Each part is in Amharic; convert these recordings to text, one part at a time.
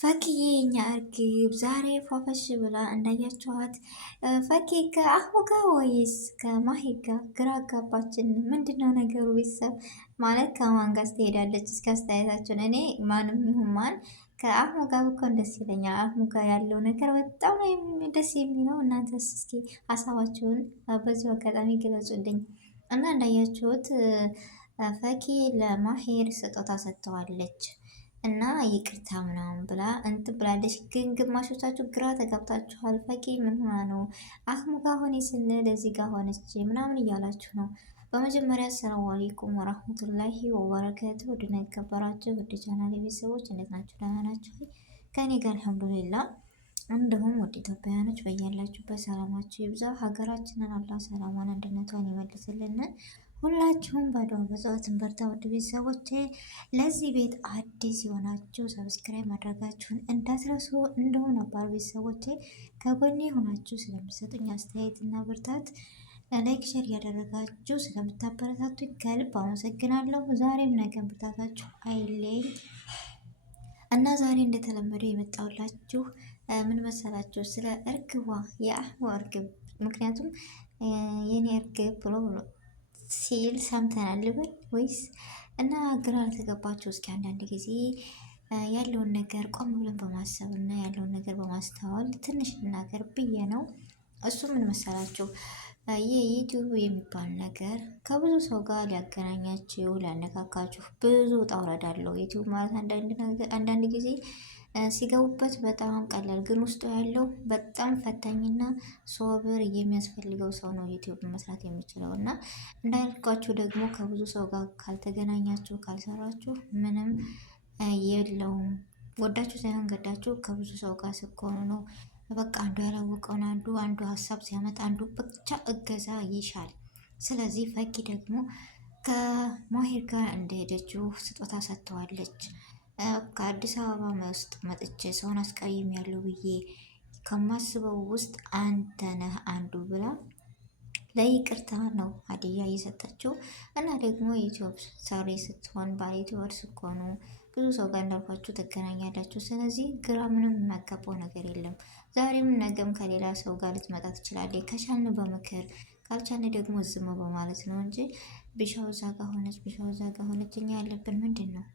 ፈኪዬ የኛ እርግብ ዛሬ ፏፈሽ ብላ እንዳያችኋት። ፈኪ ከአህሙ ጋር ወይስ ከማሂ ጋር ግራ አጋባችን። ምንድነው ነገሩ? ቤተሰብ ማለት ከማን ጋር ትሄዳለች? እስከ አስተያየታችን። እኔ ማንም ይሁን ማን ከአህሙ ጋር ብኮን ደስ ይለኛል። አህሙ ጋር ያለው ነገር በጣም ነው ደስ የሚለው። እናንተስ እስኪ ሀሳባችሁን በዚሁ አጋጣሚ ግለጹልኝ። እና እንዳያችሁት ፈኪ ለማሄር ስጦታ ሰጥተዋለች። እና ይቅርታ ምናምን ብላ እንትን ብላለች። ግን ግማሾቻችሁ ግራ ተጋብታችኋል። ፈቂ ምን ሆና ነው አህሙ ጋር ሆኔ ስንል እዚህ ጋር ሆነች ምናምን እያላችሁ ነው። በመጀመሪያ አሰላሙ አለይኩም ወራህመቱላሂ ወበረከቱ። ውድና የተከበራችሁ ውድ ቻናል ቤተሰቦች እንዴት ናችሁ? ደህና ናችሁ? ከእኔ ጋር አልሐምዱሊላ። እንዲሁም ውድ ኢትዮጵያውያኖች በያላችሁበት ሰላማችሁ ይብዛ። ሀገራችንን አላህ ሰላሟን አንድነቷን ይመልስልን። ሁላችሁም ባዶ በጸሎትን በርታ። ውድ ቤተሰቦቼ ለዚህ ቤት አዲስ የሆናችሁ ሰብስክራይብ ማድረጋችሁን እንዳትረሱ። እንደሆነ ነባር ቤተሰቦቼ ከጎኔ የሆናችሁ ስለምሰጡኝ አስተያየትና ብርታት ላይክ ሼር ያደረጋችሁ ስለምታበረታቱኝ ከልብ አመሰግናለሁ። ዛሬም ነገን ብርታታችሁ አይለኝ እና ዛሬ እንደተለመደው የመጣሁላችሁ ምን መሰላችሁ? ስለ እርግቧ የአህሙ እርግብ። ምክንያቱም የኔ እርግብ ብሎ ሲል ሰምተናል ልበል ወይስ? እና ግራ ለተገባችሁ እስኪ አንዳንድ ጊዜ ያለውን ነገር ቆም ብለን በማሰብ እና ያለውን ነገር በማስተዋል ትንሽ ልናገር ብዬ ነው። እሱ ምን መሰላችሁ? ይህ ዩቲዩብ የሚባል ነገር ከብዙ ሰው ጋር ሊያገናኛችሁ ሊያነካካችሁ ብዙ ውጣ ውረድ አለው። ዩቲዩብ ማለት አንዳንድ ጊዜ ሲገቡበት በጣም ቀላል፣ ግን ውስጡ ያለው በጣም ፈታኝና ሶብር የሚያስፈልገው ሰው ነው ዩቲዩብ መስራት የሚችለው። እና እንዳልኳችሁ ደግሞ ከብዙ ሰው ጋር ካልተገናኛችሁ ካልሰራችሁ ምንም የለውም። ወዳችሁ ሳይሆን ገዳችሁ ከብዙ ሰው ጋር ስትሆኑ ነው። በቃ አንዱ ያላወቀውን አንዱ ሀሳብ ሲያመጣ አንዱ ብቻ እገዛ ይሻል። ስለዚህ ፈኪ ደግሞ ከማሄር ጋር እንደሄደችው ስጦታ ሰጥተዋለች። ከአዲስ አበባ ውስጥ መጥቼ ሰውን አስቀይም ያለው ብዬ ከማስበው ውስጥ አንተ ነህ አንዱ ብላ ለይቅርታ ነው ሀዲያ እየሰጠችው። እና ደግሞ ዩቲዩብ ሰሪ ስትሆን ባለዩቲዩበር ስትሆኑ ብዙ ሰው ጋር እንዳልኳችሁ ትገናኛላችሁ። ስለዚህ ግራ ምንም የሚያጋባው ነገር የለም። ዛሬም ነገም ከሌላ ሰው ጋር ልትመጣ ትችላለች። ከቻልን በምክር ካልቻልን ደግሞ ዝም በማለት ነው እንጂ ቢሻው እዛ ጋ ሆነች ቢሻው እዛ ጋ ሆነች። እኛ ያለብን ምንድን ነው?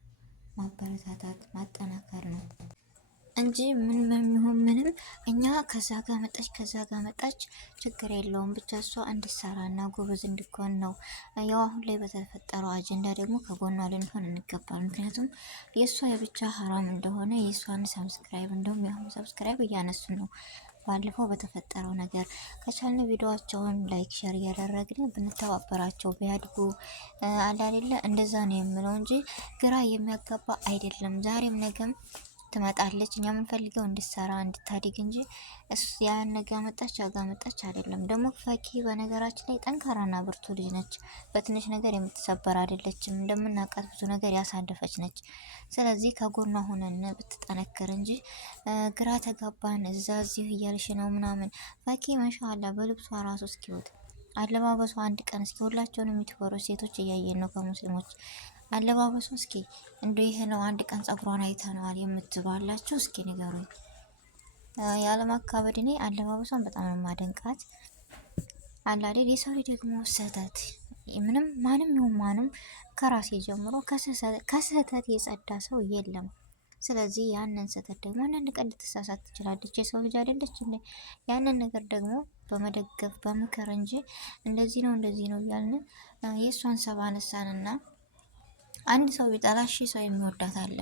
ማበረታታት ማጠናከር ነው እንጂ ምን የሚሆን ምንም እኛ ከዛ ጋር መጣች ከዛ ጋር መጣች ችግር የለውም። ብቻ እሷ እንድትሰራና ጎበዝ እንድትሆን ነው። ያው አሁን ላይ በተፈጠረው አጀንዳ ደግሞ ከጎኗ ልንሆን እንገባል። ምክንያቱም የእሷ የብቻ ሀራም እንደሆነ የእሷን ሰብስክራይብ እንደውም ያሁኑ ሰብስክራይብ እያነሱ ነው። ባለፈው በተፈጠረው ነገር ከቻልን ቪዲዮቸውን ላይክ ሸር እያደረግን ብንተባበራቸው ቢያድጉ አላሌለ እንደዛ ነው የምለው እንጂ ግራ የሚያጋባ አይደለም። ዛሬም ነገም ትመጣለች። እኛ የምንፈልገው እንድትሰራ እንድታድግ እንጂ ያን ነገ መጣች ያጋ መጣች አይደለም። ደግሞ ፈኪ በነገራችን ላይ ጠንካራና ብርቱ ልጅ ነች። በትንሽ ነገር የምትሰበር አይደለችም። እንደምናውቃት ብዙ ነገር ያሳለፈች ነች። ስለዚህ ከጎኗ ሆነን ብትጠነክር እንጂ ግራ ተጋባን እዛ እዚሁ እያልሽ ነው ምናምን። ፈኪ ማሻአላ በልብሷ ራሱ እስኪወት አለባበሷ አንድ ቀን እስኪ ሁላቸውንም የሚትፈሩ ሴቶች እያየን ነው ከሙስሊሞች አለባበሱ እስኪ እንደ ይሄ ነው አንድ ቀን ጸጉሯን አይተነዋል የምትባላችሁ እስኪ ንገሩኝ። ያለማካበድ እኔ አለባበሷን በጣም ነው ማደንቃት። አላዴ የሰው ልጅ ደግሞ ስህተት ምንም ማንም ይሁን ማንም ከራሴ ጀምሮ ከስህተት የጸዳ ሰው የለም። ስለዚህ ያንን ስህተት ደግሞ አንዳንድ ቀን ልትሳሳት ትችላለች። የሰው ልጅ አይደለች እንዴ? ያንን ነገር ደግሞ በመደገፍ በምክር እንጂ እንደዚህ ነው እያልን የእሷን ሰባ ነሳንና አንድ ሰው ቢጠላሽ ሰው የሚወዳት አለ።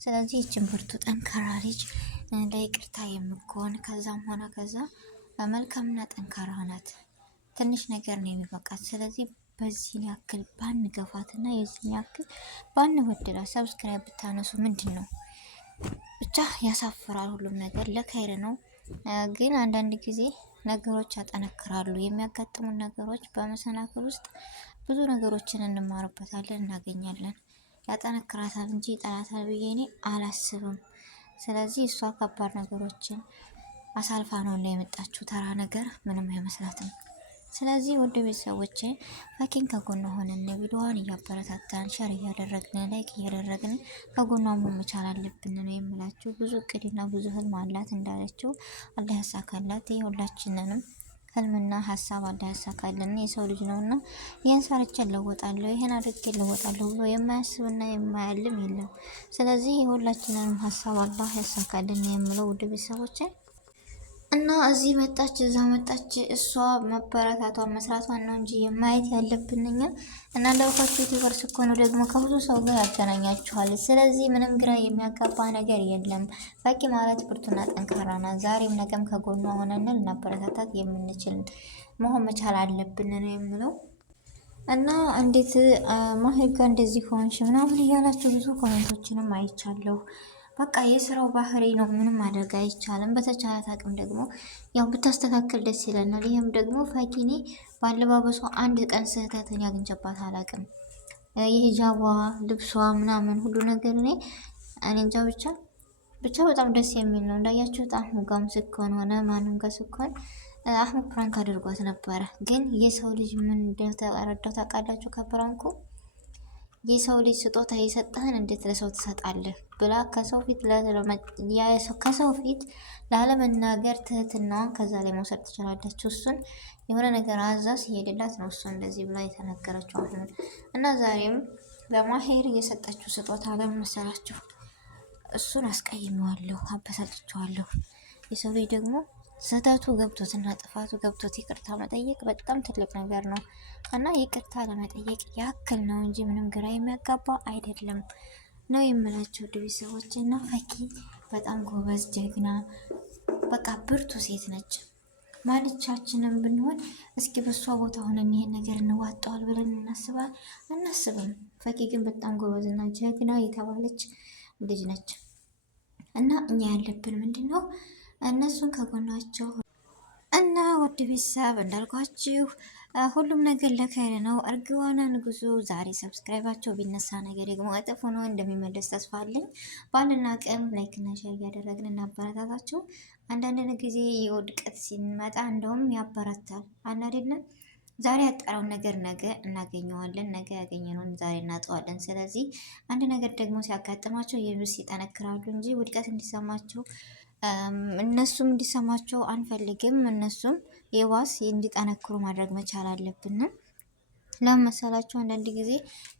ስለዚህ ይችን ብርቱ ጠንካራ ልጅ ለይቅርታ የምትሆን ከዛም ሆነ ከዛ መልካምና ጠንካራ ናት። ትንሽ ነገር ነው የሚበቃት። ስለዚህ በዚህን ያክል ባንገፋትና የዚህን ያክል ባንወድላት ሰብስክራይብ ብታነሱ ምንድን ነው? ብቻ ያሳፍራል። ሁሉም ነገር ለኸይር ነው። ግን አንዳንድ ጊዜ ነገሮች ያጠነክራሉ። የሚያጋጥሙን ነገሮች በመሰናክል ውስጥ ብዙ ነገሮችን እንማርበታለን፣ እናገኛለን። ያጠነክራታል እንጂ ይጠላታል ብዬ እኔ አላስብም። ስለዚህ እሷ ከባድ ነገሮችን አሳልፋ ነው ላይ የመጣችው። ተራ ነገር ምንም አይመስላትም። ስለዚህ ውድ ቤተሰቦቼ ፈኪን ከጎኗ ሆነን ቪዲዮዋን እያበረታታን ሸር እያደረግን ላይክ እያደረግን ከጎኗ መሆን መቻል አለብን ነው የምላችሁ። ብዙ እቅድና ብዙ ህልም አላት እንዳለችው አላህ ያሳካላት። የሁላችንንም ህልምና ሀሳብ አላህ ያሳካልን። የሰው ልጅ ነውና ይህን ሰርቼ እለወጣለሁ ይህን አድርጌ እለወጣለሁ ብሎ የማያስብና የማያልም የለም። ስለዚህ የሁላችንንም ሀሳብ አላህ ያሳካልን የምለው ውድ ቤተሰቦቼ እና እዚህ መጣች እዛ መጣች እሷ መበረታቷን መስራቷን ነው እንጂ የማየት ያለብን እኛ እና እንዳልኳችሁ ዩቲዩበር ስትሆኑ ደግሞ ከብዙ ሰው ጋር ያገናኛችኋል። ስለዚህ ምንም ግራ የሚያጋባ ነገር የለም። ፈኪ ማለት ብርቱና ጠንካራ ናት። ዛሬም ነገም ከጎኗ ሆነን ልናበረታታት የምንችል መሆን መቻል አለብን ነው የምለው። እና እንዴት ማህጋ እንደዚህ ሆንሽ ምናምን እያላችሁ ብዙ ኮሜንቶችንም አይቻለሁ። በቃ የስራው ባህሪ ነው፣ ምንም ማድረግ አይቻልም። በተቻላት አቅም ደግሞ ያው ብታስተካከል ደስ ይለናል። ይህም ደግሞ ፈኪኔ ባለባበሷ አንድ ቀን ስህተትን ያግኝቼባት አላውቅም። የሂጃቧ ልብሷ ምናምን ሁሉ ነገር እኔ እንጃ ብቻ በጣም ደስ የሚል ነው። እንዳያችሁት አህሙ ጋም ስኮን ሆነ ማንም ጋር ስኮን አህሙ ፕራንክ አድርጓት ነበረ። ግን የሰው ልጅ ምን እንደተረዳው ታውቃላችሁ? ከፕራንኩ የሰው ልጅ ስጦታ የሰጠህን እንዴት ለሰው ትሰጣለህ ብላ ከሰው ፊት ላለመናገር ትህትናዋን ከዛ ላይ መውሰድ ትችላለች። እሱን የሆነ ነገር አዛ ሲሄድላት ነው እሱ እንደዚህ ብላ የተነገረችው አሁን እና ዛሬም ለማሄር እየሰጠችው ስጦታ ለምን መሰላችሁ? እሱን አስቀይሜዋለሁ፣ አበሳጭቸዋለሁ። የሰው ልጅ ደግሞ ስህተቱ ገብቶትና ጥፋቱ ገብቶት ይቅርታ መጠየቅ በጣም ትልቅ ነገር ነው እና ይቅርታ ለመጠየቅ ያክል ነው እንጂ ምንም ግራ የሚያጋባ አይደለም ነው የምላቸው ውድ ቤተሰቦች። እና ፈኪ በጣም ጎበዝ ጀግና፣ በቃ ብርቱ ሴት ነች። ማንቻችንም ብንሆን እስኪ በሷ ቦታ ሆነን ይሄን ነገር እንዋጣዋል ብለን አናስብም። ፈኪ ግን በጣም ጎበዝና ጀግና የተባለች ልጅ ነች እና እኛ ያለብን ምንድን ነው እነሱን ከጎናቸው እና ውድ ቤተሰብ እንዳልኳችሁ ሁሉም ነገር ለከይር ነው። እርግዋና ንጉሱ ዛሬ ሰብስክራይባቸው ቢነሳ ነገር ደግሞ እጥፍ ሆኖ እንደሚመለስ ተስፋ አለኝ። ባልና ቀን ላይክ እና ሼር እያደረግን እናበረታታቸው። አንዳንድ ጊዜ የውድቀት ሲመጣ እንደውም ያበረታል አለ አይደለም። ዛሬ ያጣረውን ነገር ነገ እናገኘዋለን፣ ነገ ያገኘነውን ዛሬ እናጠዋለን። ስለዚህ አንድ ነገር ደግሞ ሲያጋጥማቸው የብስ ይጠነክራሉ እንጂ ውድቀት እንዲሰማቸው እነሱም እንዲሰማቸው አንፈልግም። እነሱም የባስ እንዲጠነክሩ ማድረግ መቻል አለብን። ለመሰላችሁ አንዳንድ ጊዜ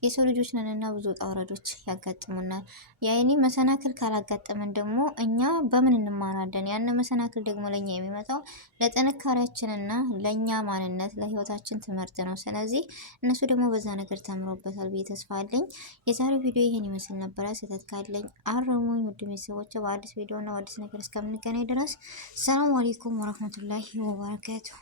የሰው ልጆች ነንና ብዙ ውጣ ውረዶች ያጋጥሙናል። ያይኒ መሰናክል ካላጋጠመን ደግሞ እኛ በምን እንማራለን? ያን መሰናክል ደግሞ ለኛ የሚመጣው ለጥንካሬያችንና ለኛ ማንነት ለህይወታችን ትምህርት ነው። ስለዚህ እነሱ ደግሞ በዛ ነገር ተምሮበታል ብዬ ተስፋ አለኝ። የዛሬው ቪዲዮ ይሄን ይመስል ነበረ። ስህተት ካለኝ አርሙኝ ውድ ቤተሰቦች። በአዲስ ቪዲዮ እና በአዲስ ነገር እስከምንገናኝ ድረስ ሰላም አለይኩም ወራህመቱላሂ ወበረካቱሁ።